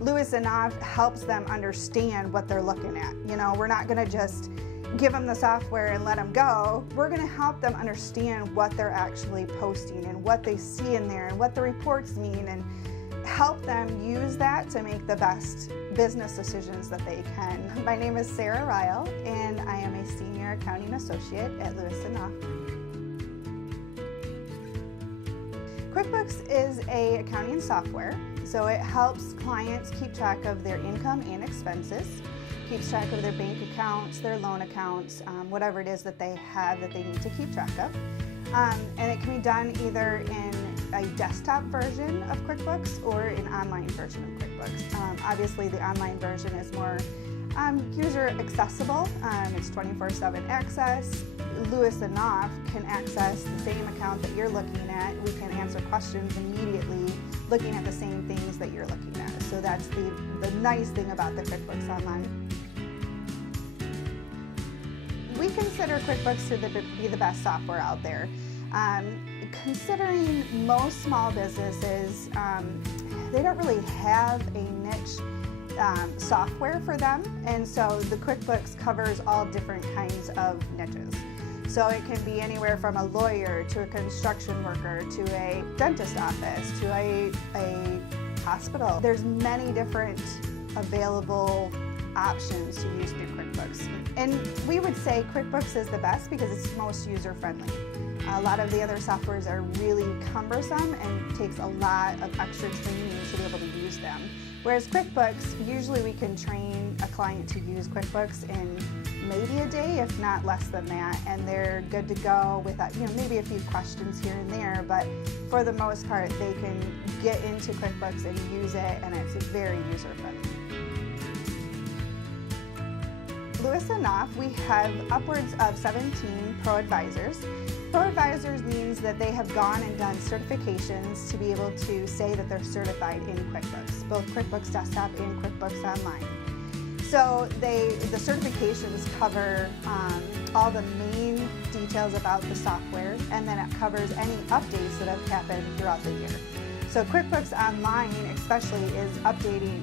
Lewis Knopf helps them understand what they're looking at. You know, we're not gonna just give them the software and let them go. We're gonna help them understand what they're actually posting and what they see in there and what the reports mean, and help them use that to make the best business decisions that they can. My name is Sarah Ryle, and I am a Senior Accounting Associate at Lewis Knopf. Quickbooks is an accounting software, so it helps clients keep track of their income and expenses, keeps track of their bank accounts, their loan accounts, whatever it is that they have that they need to keep track of. And it can be done either in a desktop version of QuickBooks or an online version of QuickBooks. Obviously, the online version is more user accessible. It's 24/7 access. Lewis Knopf can access the same account that you're looking at. We can answer questions immediately looking at the same things that you're looking at. So that's the nice thing about the QuickBooks Online. We consider QuickBooks to be the best software out there. Considering most small businesses, they don't really have a niche software for them, and so the QuickBooks covers all different kinds of niches. So it can be anywhere from a lawyer to a construction worker to a dentist office to a hospital. There's many different available options to use through QuickBooks. And we would say QuickBooks is the best because it's most user-friendly. A lot of the other softwares are really cumbersome and takes a lot of extra training to be able to use them. Whereas QuickBooks, usually we can train a client to use QuickBooks in maybe a day, if not less than that, and they're good to go without, maybe a few questions here and there, but for the most part, they can get into QuickBooks and use it, and it's very user-friendly. Lewis Knopf, we have upwards of 17 Pro Advisors. Pro Advisors means that they have gone and done certifications to be able to say that they're certified in QuickBooks, both QuickBooks Desktop and QuickBooks Online. So the certifications cover all the main details about the software, and then it covers any updates that have happened throughout the year. So QuickBooks Online especially is updating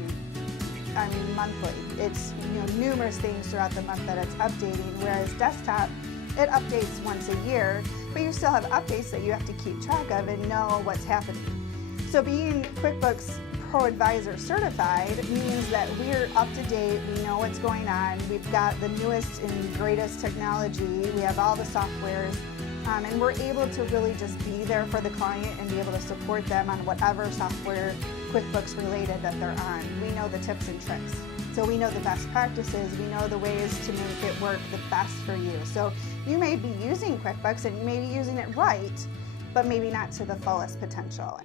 monthly. It's numerous things throughout the month that it's updating, whereas Desktop, it updates once a year, but you still have updates that you have to keep track of and know what's happening. So being QuickBooks Pro Advisor certified means that we're up to date, we know what's going on, we've got the newest and greatest technology, we have all the softwares, and we're able to really just be there for the client and be able to support them on whatever software QuickBooks related that they're on. We know the tips and tricks. So we know the best practices, we know the ways to make it work the best for you. So you may be using QuickBooks and you may be using it right, but maybe not to the fullest potential.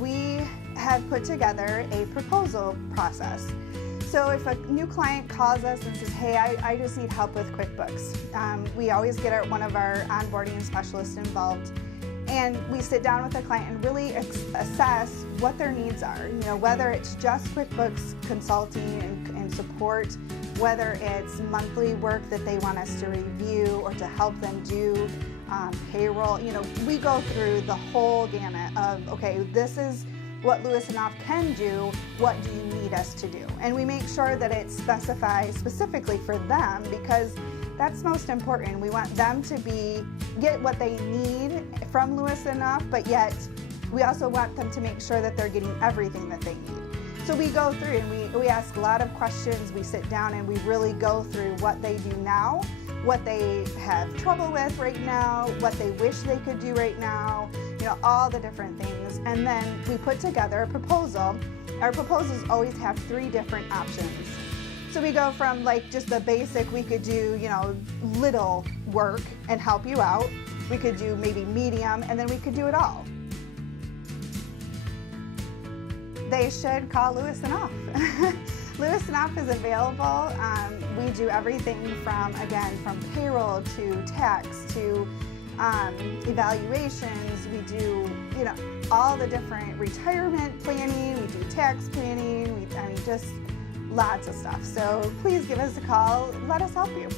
We have put together a proposal process. So if a new client calls us and says, hey, I just need help with QuickBooks, we always get one of our onboarding specialists involved, and we sit down with the client and really assess what their needs are. Whether it's just QuickBooks consulting and support, whether it's monthly work that they want us to review or to help them do payroll. We go through the whole gamut of, okay, this is what Lewis Knopf can do, what do you need us to do? And we make sure that it's specified specifically for them, because that's most important. We want them to get what they need from Lewis Knopf, but yet we also want them to make sure that they're getting everything that they need. So we go through and we ask a lot of questions, we sit down and we really go through what they do now, what they have trouble with right now, what they wish they could do right now, all the different things. And then we put together a proposal. Our proposals always have 3 different options. So we go from just the basic, we could do, little work and help you out. We could do maybe medium, and then we could do it all. They should call Lewis Knopf. Lewis Knopf is available. We do everything from payroll to tax to evaluations. We do, all the different retirement planning. We do tax planning. Just lots of stuff. So please give us a call. Let us help you.